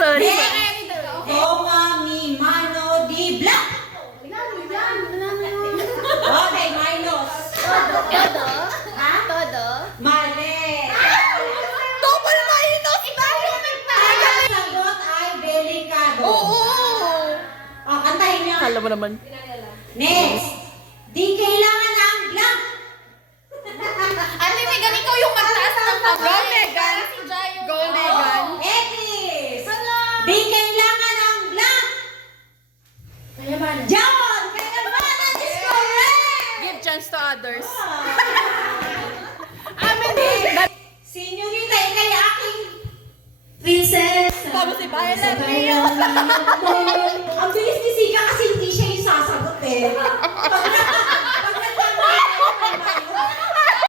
Sorry. Coma mi mano di black. Okay, minus. Todo? Ha? Todo? Mali. Double minus! Ang sagot ay delikado. O, kantahin niyo. Kala mo naman. Next. Di kailangan ang blank. Ate Megan, ikaw yung mataas ng kamay. Go, Megan. Si Jayo. Go, Megan. Ekis. Di kailangan ang blank. John, kayamanan is correct. Give chance to others. Senyorita, ikay aking princess. Tapos si Violet Rio.